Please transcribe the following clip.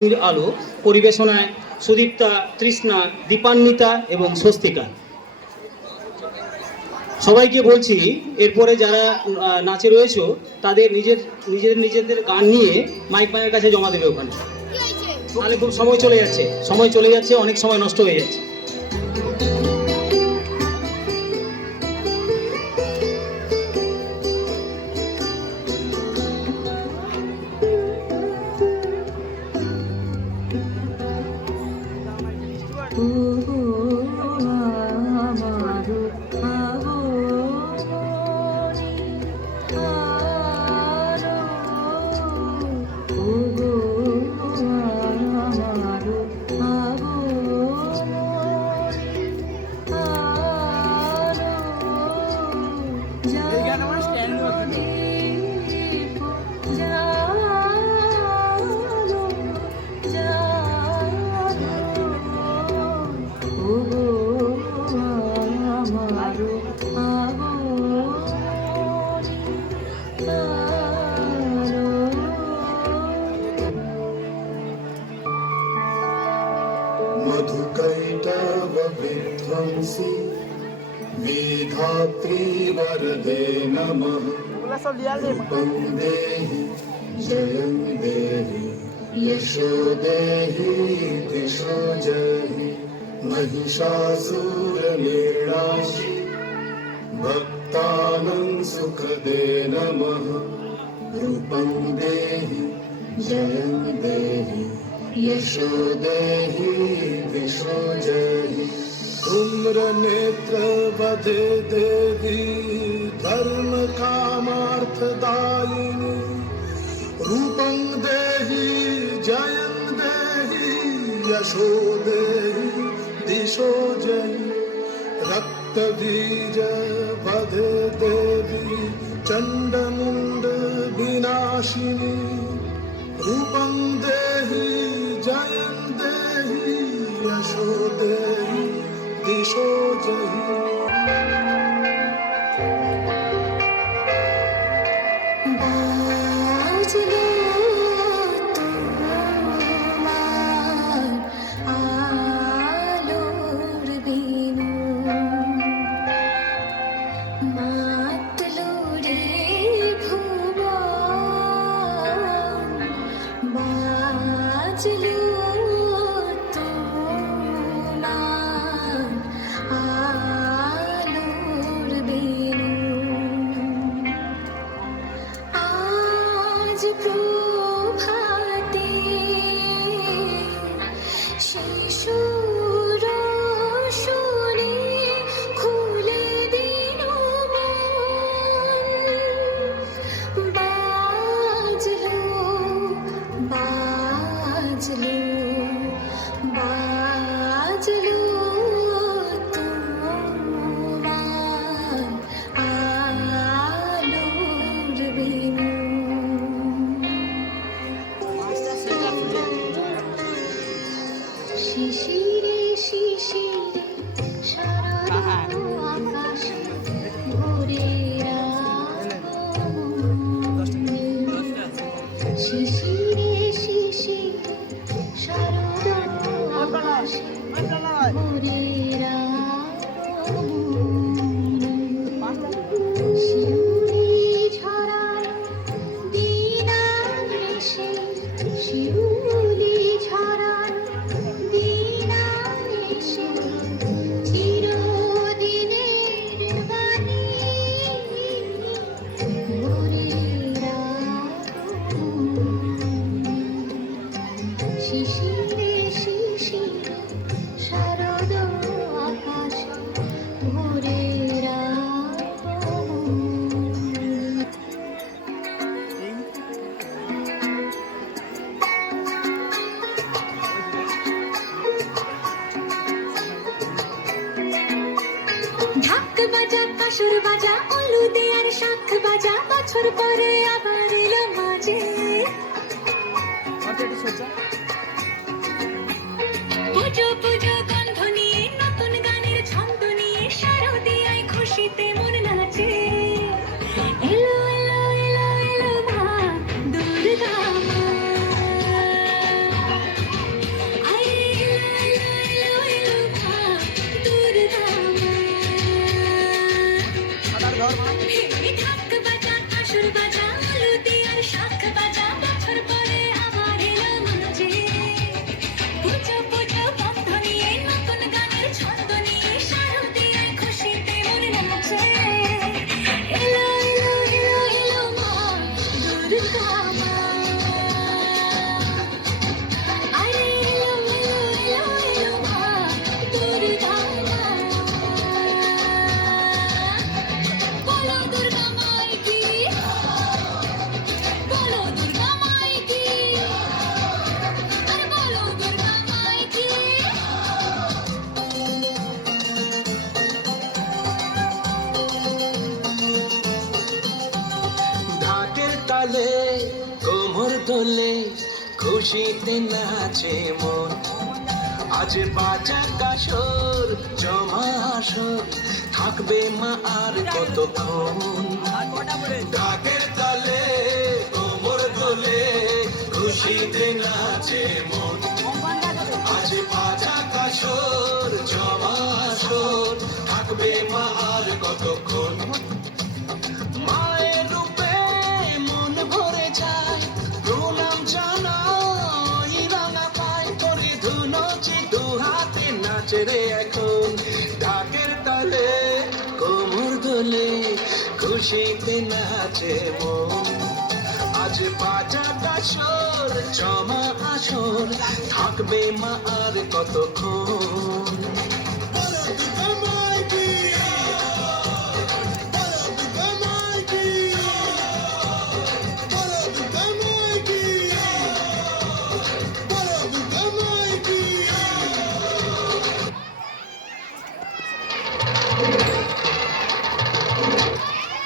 আলো পরিবেশনায় সুদীপ্তা, তৃষ্ণা, দীপান্বিতা এবং স্বস্তিকা। সবাইকে বলছি এরপরে যারা নাচে রয়েছে তাদের নিজেদের গান নিয়ে মাইক মায়ের কাছে জমা দেবে ওখানে, তাহলে খুব সময় চলে যাচ্ছে, অনেক সময় নষ্ট হয়ে যাচ্ছে। मधुकैटवविध्वंसी विधात्री वरदे नमः। रूपं देहि जयं देहि यशो देहि दिशो जहि महिषासुरनिर्णाशि भक्तानां सुखदे नमः। रूपं देहि जयं देहि यशो देहि दिशो जहि धूम्र नेत्र वधे देवी धर्म कामार्थदायिनी। रूपं देहि जयं देहि यशो देहि दिशो जहि रक्त बीज वधे देवी चंडमुंड विनाशिनी। रूपं देहि जयं देहि यशो देहि दिशो जहि শিশিরে শিশিরে শরৎ আকাশে ভোরের আগমন। শিশিরে শিশিরে শরৎ আকাশে ভোরের আগমন। শিউলি ঝরায় দিনাবেশে, শিউলি ঝরায় চিরদিনের বাণী ভোরের আগমন। শিশিরে শিশিরে শারদ আকাশে ভোরের আগমন। ঢাক বাজা, কাসর বাজা, অলুদে আর শাখ বাজা, বছর পরে আবার এলো মাঝে। পুজো পুজো গন্ধ নিয়ে, নতুন গানের ছন্দ নিয়ে, শারদিয়ায় খুশিতে মন নাচে। এলো এলো এলো এলো মা দুর্গা মা। খুশিতে নাচে মন। আজ বাজা কাসর জমা আসর, থাকবে মা আর কতক্ষণ। ঢাকের তালে কোমর দোলে, খুশিতে নাচে মন। আজ বাজা কাসর জমা আসর, থাকবে মা আর কতক্ষণ। মায়ের রূপে মন ভরে যায়, প্রণাম জানাই রাঙা পায় করে ধুনুচি দু হাতে নাচে রে এখন। ঢাকের তালে কোমর দোলে, খুশিতে নাচে মন। আজ বাজা কাসর জমা আসর, থাকবে মা আর কতক্ষণ।